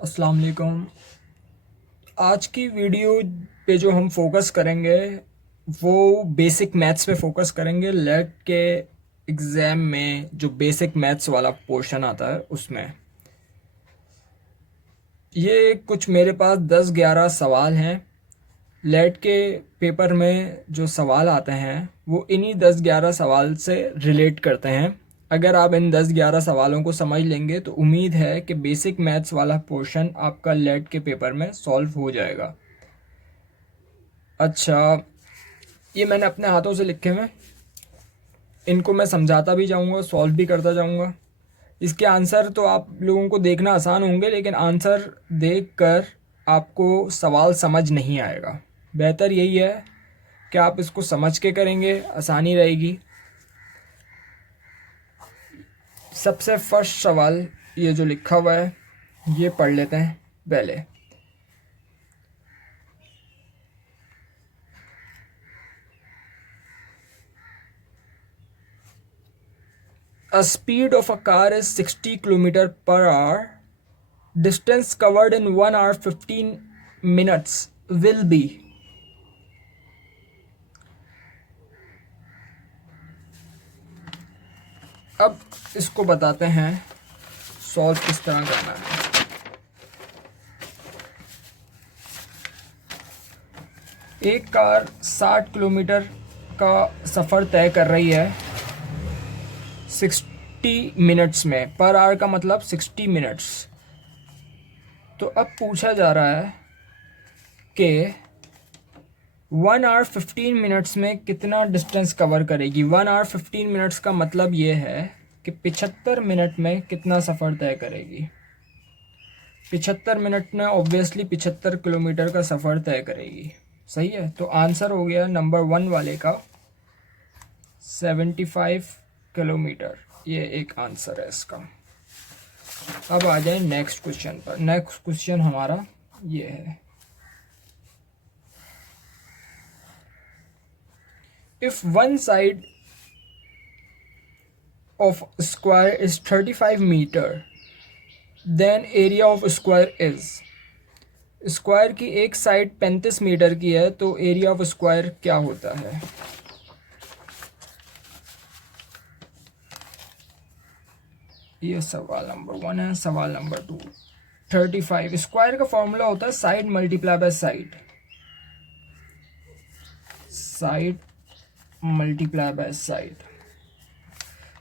अस्सलाम वालेकुम। आज की वीडियो पे जो हम फोकस करेंगे वो बेसिक मैथ्स पे फोकस करेंगे। लेट के एग्ज़ाम में जो बेसिक मैथ्स वाला पोर्शन आता है उसमें ये कुछ मेरे पास 10-11 सवाल हैं। लेट के पेपर में जो सवाल आते हैं वो इन्हीं 10-11 सवाल से रिलेट करते हैं। अगर आप इन 10-11 सवालों को समझ लेंगे तो उम्मीद है कि बेसिक मैथ्स वाला पोर्शन आपका लेट के पेपर में सॉल्व हो जाएगा। अच्छा, ये मैंने अपने हाथों से लिखे हुए, इनको मैं समझाता भी जाऊंगा, सॉल्व भी करता जाऊंगा। इसके आंसर तो आप लोगों को देखना आसान होंगे, लेकिन आंसर देखकर आपको सवाल समझ नहीं आएगा। बेहतर यही है कि आप इसको समझ के करेंगे, आसानी रहेगी। सबसे फर्स्ट सवाल ये जो लिखा हुआ है ये पढ़ लेते हैं पहले। A speed of a car is 60 kilometer per hour. Distance covered in 1 hour 15 minutes will be। अब इसको बताते हैं सॉल्व किस तरह करना है। एक कार 60 किलोमीटर का सफ़र तय कर रही है 60 मिनट्स में। पर आवर का मतलब 60 मिनट्स। तो अब पूछा जा रहा है कि 1 आवर 15 मिनट्स में कितना डिस्टेंस कवर करेगी। 1 आवर 15 मिनट्स का मतलब ये है कि 75 मिनट में कितना सफ़र तय करेगी। 75 मिनट में ऑब्वियसली 75 किलोमीटर का सफ़र तय करेगी। सही है, तो आंसर हो गया नंबर 1 वाले का 75 किलोमीटर। ये एक आंसर है इसका। अब आ जाए नेक्स्ट क्वेश्चन पर। नेक्स्ट क्वेश्चन हमारा ये है, if one side of square is 35 meter then area of square is। Square की एक साइड 35 मीटर की है तो एरिया ऑफ स्क्वायर क्या होता है। ये सवाल नंबर 1 है। सवाल नंबर 2, 35 स्क्वायर का फॉर्मूला होता है side multiply by side. Side multiply by side.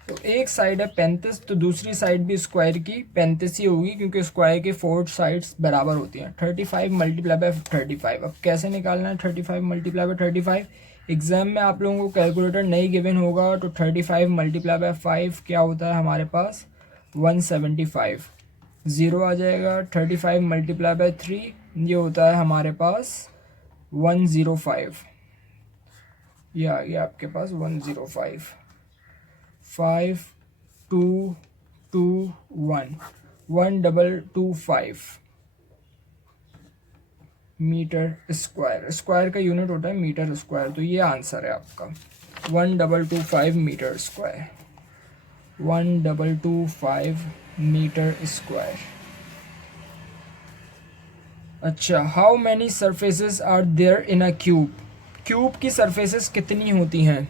तो एक साइड है 35 तो दूसरी साइड भी स्क्वायर की 35 ही होगी, क्योंकि स्क्वायर के 4 साइड्स बराबर होती हैं। 35 मल्टीप्लाई बाय 35। अब कैसे निकालना है 35 मल्टीप्लाई बाय 35। एग्जाम में आप लोगों को कैलकुलेटर नहीं गिवन होगा तो 35 मल्टीप्लाई बाय 5 क्या होता है हमारे पास 175। ज़ीरो आ जाएगा। 35 मल्टीप्लाई बाय 3 ये होता है हमारे पास 105। ये आ गया आपके पास 105। 5 2 2 1 1225 मीटर स्क्वायर। स्क्वायर का यूनिट होता है मीटर स्क्वायर, तो ये आंसर है आपका 1225 मीटर स्क्वायर। 1225 metre square. अच्छा, how many surfaces are there in a cube. Cube की सरफेसेस कितनी होती हैं,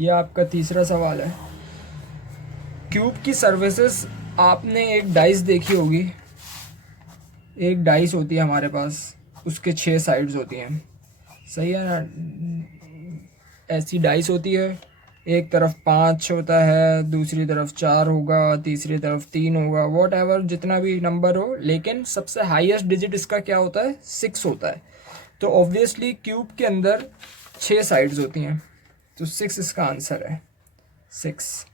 यह आपका तीसरा सवाल है। क्यूब की सर्फेसेस, आपने एक डाइस देखी होगी। एक डाइस होती है हमारे पास, उसके 6 साइड्स होती हैं। सही है ना। ऐसी डाइस होती है, एक तरफ 5 होता है, दूसरी तरफ 4 होगा, तीसरी तरफ 3 होगा, वॉट एवर जितना भी नंबर हो, लेकिन सबसे हाईएस्ट डिजिट इसका क्या होता है 6 होता है। तो ऑब्वियसली क्यूब के अंदर 6 साइड्स होती हैं, तो 6 इसका आंसर है 6।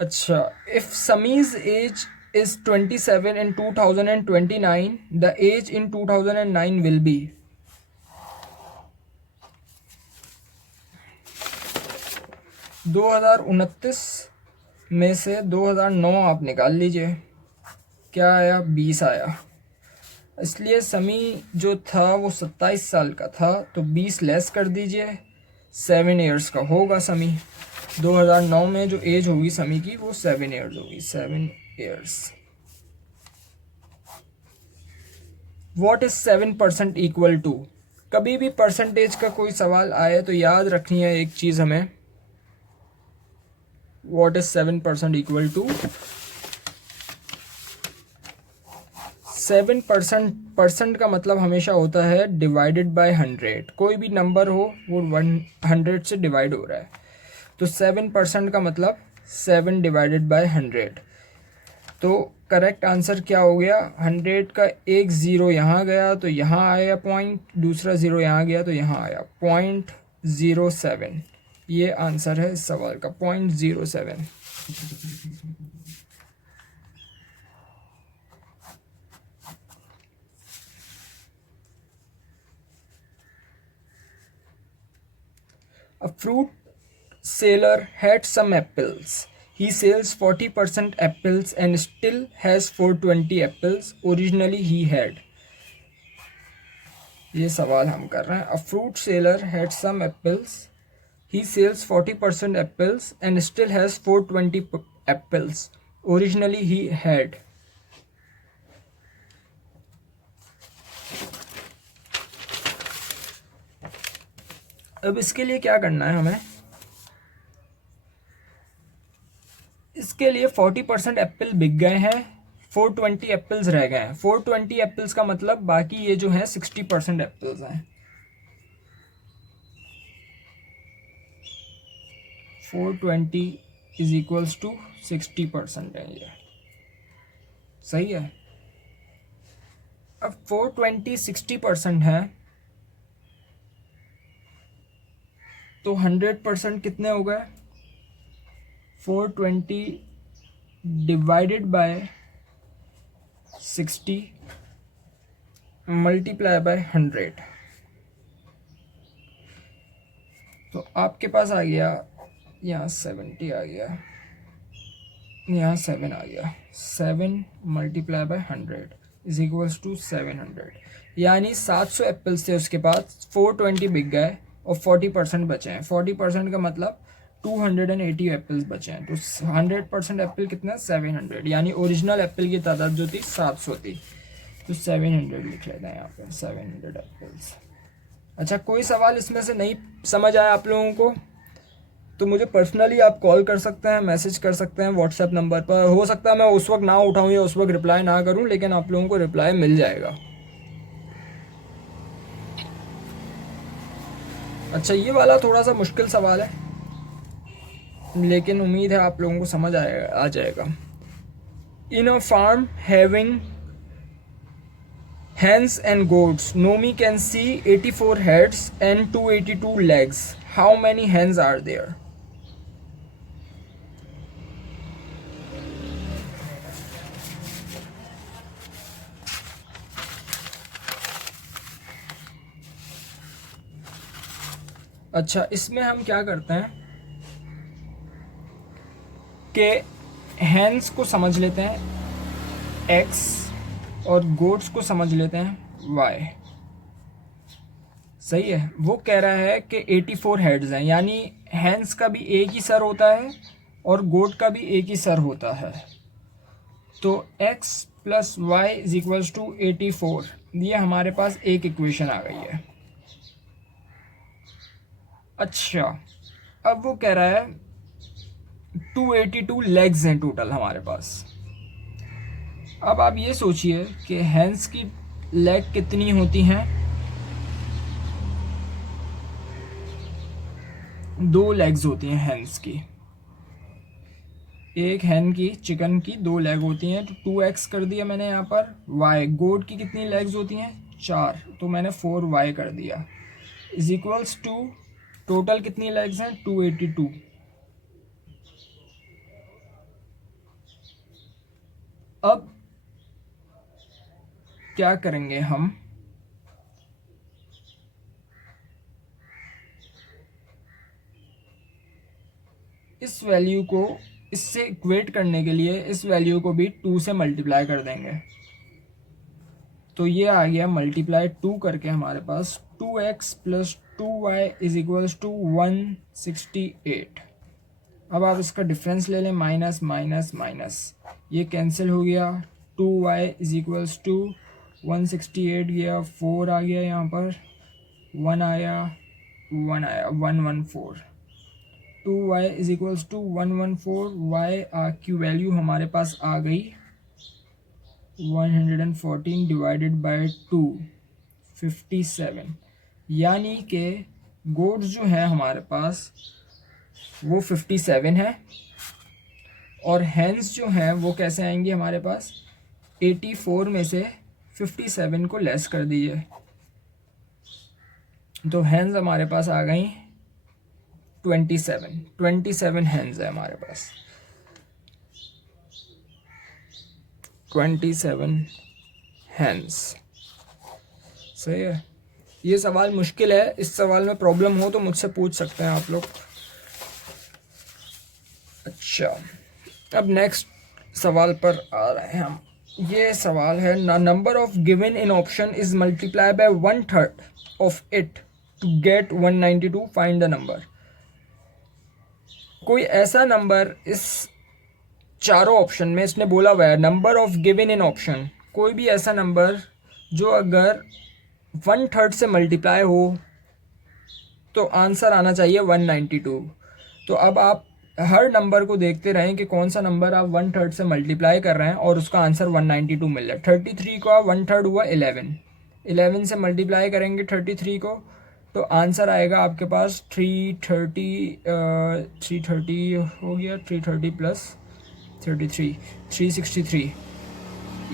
अच्छा, if Sami's age is 27 in 2029 the age in 2009 will be. 2029 में से 2009 आप निकाल लीजिए, क्या आया 20 आया। इसलिए समी जो था वो 27 साल का था, तो 20 लेस कर दीजिए, 7 ईयर्स का होगा समी। 2009 में जो एज होगी समी की वो 7 ईयर्स होगी, 7 years. What is 7% equal to? कभी भी परसेंटेज का कोई सवाल आए तो याद रखनी है एक चीज हमें, व्हाट इज 7% इक्वल टू? 7% का मतलब हमेशा होता है डिवाइडेड बाय 100। कोई भी नंबर हो वो 100 से डिवाइड हो रहा है, तो 7% का मतलब 7 डिवाइडेड बाय 100। तो करेक्ट आंसर क्या हो गया? 100 का एक ज़ीरो यहाँ गया तो यहाँ आया पॉइंट, दूसरा ज़ीरो यहाँ गया तो यहाँ आया 0.07। ये आंसर है इस सवाल का, 0.07। A fruit seller had some apples. He sells 40% apples and still has 420 apples originally he had. ये सवाल हम कर रहे हैं। A fruit seller had some apples. He sells 40% apples and still has 420 apples originally he had. अब इसके लिए क्या करना है हमें? इसके लिए 40% एप्पल बिक गए हैं, 420 एप्पल्स रह गए हैं। 420 एप्पल्स का मतलब बाकी ये जो है 60% एप्पल्स हैं। 420 इज इक्वल्स टू 60% है, ये सही है। अब 420 60% है तो 100% कितने हो गए? 420 डिवाइडेड बाय 60 मल्टीप्लाई बाय 100। तो आपके पास आ गया यहाँ 70 आ गया, यहाँ 7 आ गया। 7 multiply by 100 is equals to 700। यानी 700 एप्पल्स थे उसके पास, 420 बिक गए और 40% बचे हैं। 40% का मतलब 280 एप्पल्स बचे हैं। तो 100% एप्पल कितना? 700। यानी ओरिजिनल एप्पल की तादाद जो थी 700 थी, तो 700 लिख लेते हैं यहाँ पे, 700 एप्पल्स। अच्छा, कोई सवाल इसमें से नहीं समझ आया आप लोगों को तो मुझे पर्सनली आप कॉल कर सकते हैं, मैसेज कर सकते हैं व्हाट्सएप नंबर पर। हो सकता है मैं उस वक्त ना उठाऊँ या उस वक्त रिप्लाई ना करूँ, लेकिन आप लोगों को रिप्लाई मिल जाएगा। अच्छा, ये वाला थोड़ा सा मुश्किल सवाल है, लेकिन उम्मीद है आप लोगों को समझ आ जाएगा। In a farm having hens and goats, Nomi can see 84 heads and 282 legs. How many hens are there? अच्छा, इसमें हम क्या करते हैं कि hens को समझ लेते हैं x और गोट्स को समझ लेते हैं y। सही है। वो कह रहा है कि 84 हेड्स हैं, यानी हैंस का भी एक ही सर होता है और गोट का भी एक ही सर होता है। तो x plus Y is equals to 84। ये हमारे पास एक इक्वेशन आ गई है। अच्छा, अब वो कह रहा है 282 लेग्स हैं टोटल हमारे पास। अब आप ये सोचिए कि हैंस की लेग कितनी होती हैं? 2 लेग्स होती हैं हैंस की। एक हैन की, चिकन की 2 लेग होती हैं, तो 2x कर दिया मैंने यहाँ पर। y, गोट की कितनी लेग्स होती हैं? 4, तो मैंने 4y कर दिया इज इक्वल्स टू टोटल कितनी लेग्स हैं? 282। अब क्या करेंगे हम? इस वैल्यू को इससे इक्वेट करने के लिए इस वैल्यू को भी 2 से मल्टीप्लाई कर देंगे। तो ये आ गया मल्टीप्लाई 2 करके हमारे पास 2x plus 2y is equals to 168। अब आप इसका डिफरेंस ले लें, माइनस माइनस माइनस, ये कैंसिल हो गया। 2y इज इक्वल्स टू 168 गया, 4 आ गया, यहाँ पर 1 आया, 1 आया, 114। 2y is equals to 114, y की वैल्यू हमारे पास आ गई 114 डिवाइडेड बाय 2, 57। यानी कि गोड्स जो है हमारे पास वो 57 है, और हैंस जो हैं वो कैसे आएंगे हमारे पास, 84 में से 57 को लेस कर दीजिए, तो हैंस हमारे पास आ गई 27 हैंस है हमारे पास, 27 हैंस। सही है। ये सवाल मुश्किल है, इस सवाल में प्रॉब्लम हो तो मुझसे पूछ सकते हैं आप लोग। अच्छा, अब नेक्स्ट सवाल पर आ रहे हैं हम। ये सवाल है, number of given in option is multiply by 1/3 of it to get 192, find the number. कोई ऐसा नंबर इस चारों ऑप्शन में इसने बोला हुआ है, number of given in option, कोई भी ऐसा नंबर जो अगर 1/3 से मल्टीप्लाई हो तो आंसर आना चाहिए 192। तो अब आप हर नंबर को देखते रहें कि कौन सा नंबर आप 1/3 से मल्टीप्लाई कर रहे हैं और उसका आंसर 192 मिल रहा है। 33 को 1/3 हुआ 11 से मल्टीप्लाई करेंगे 33 को, तो आंसर आएगा आपके पास 330 हो गया, 330 प्लस 33 363,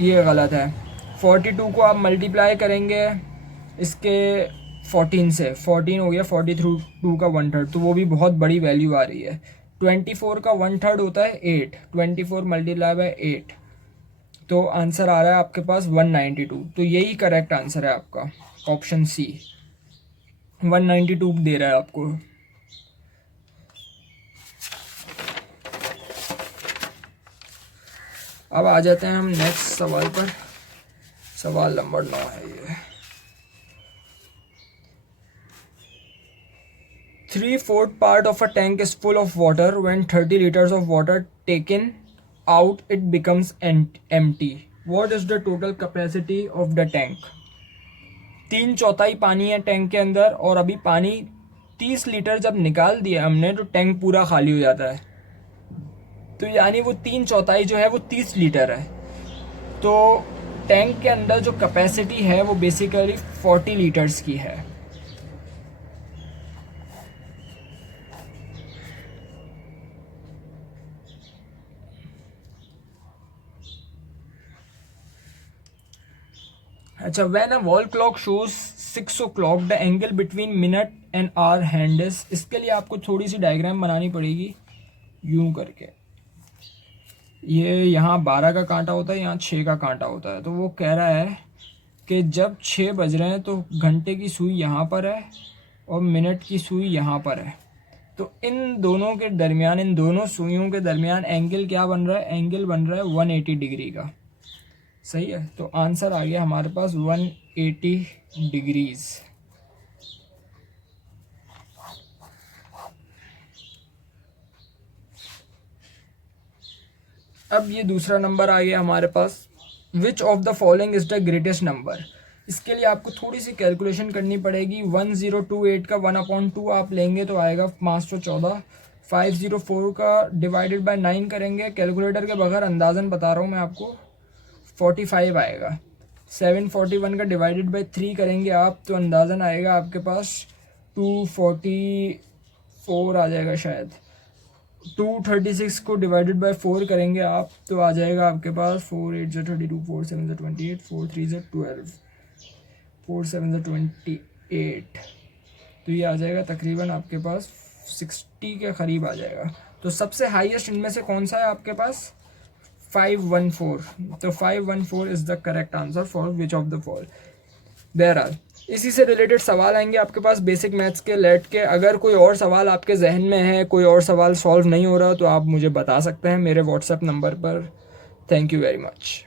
ये गलत है। 42 को आप मल्टीप्लाई करेंगे इसके 14 से, 14 हो गया, 42 का 1/3, तो वो भी बहुत बड़ी वैल्यू आ रही है। 24 का 1/3 होता है 8, 24 मल्टीप्लाई बाय 8, तो आंसर आ रहा है आपके पास 192। तो यही करेक्ट आंसर है आपका, ऑप्शन सी 192 दे रहा है आपको। अब आ जाते हैं हम नेक्स्ट सवाल पर। सवाल नंबर 9 है ये। 3/4 part of a tank is full of water. When 30 liters of water taken out, it becomes empty. What is the total capacity of the tank? 3/4 पानी है टैंक के अंदर, और अभी पानी 30 लीटर जब निकाल दिया हमने तो टैंक पूरा खाली हो जाता है। तो यानी वो 3/4 जो है वो 30 लीटर है। तो टैंक के अंदर जो कैपेसिटी है वो बेसिकली 40 लीटर्स की है। अच्छा, when a wall clock shows 6 o'clock the angle between minute and hour hand is. इसके लिए आपको थोड़ी सी डायग्राम बनानी पड़ेगी यूं करके। ये यहाँ 12 का कांटा होता है, यहाँ 6 का कांटा होता है। तो वो कह रहा है कि जब 6 बज रहे हैं तो घंटे की सुई यहाँ पर है और मिनट की सुई यहाँ पर है। तो इन दोनों के दरमियान, इन दोनों सुइयों के दरमियान एंगल क्या बन रहा है, एंगल बन रहा है 180 डिग्री का। सही है। तो आंसर आ गया हमारे पास 180 डिग्रीज। अब ये दूसरा नंबर आ गया हमारे पास, which of the following is the greatest number. इसके लिए आपको थोड़ी सी कैलकुलेशन करनी पड़ेगी। 1028 का 1/2 आप लेंगे तो आएगा 514। 504 का डिवाइडेड बाय 9 करेंगे, कैलकुलेटर के बगैर अंदाजन बता रहा हूँ मैं आपको, 45 आएगा। 741 का डिवाइडेड बाय 3 करेंगे आप तो अंदाजन आएगा आपके पास 244 आ जाएगा शायद। 236 को डिवाइडेड बाय 4 करेंगे आप तो आ जाएगा आपके पास 4 8 ज़ा 32, 4 7 ज़ा 28, 4 3 ज़ा 12, 4 7 ज़ा 28। तो ये आ जाएगा तकरीबन आपके पास 60 के करीब आ जाएगा। तो सबसे हाईएस्ट इनमें से कौन सा है आपके पास, 514। तो 514 is the correct answer for which of the fall. बहरहाल इसी से रिलेटेड सवाल आएंगे आपके पास बेसिक मैथ्स के, लेट के। अगर कोई और सवाल आपके जहन में है, कोई और सवाल सॉल्व नहीं हो रहा, तो आप मुझे बता सकते हैं मेरे व्हाट्सएप नंबर पर। Thank you very much.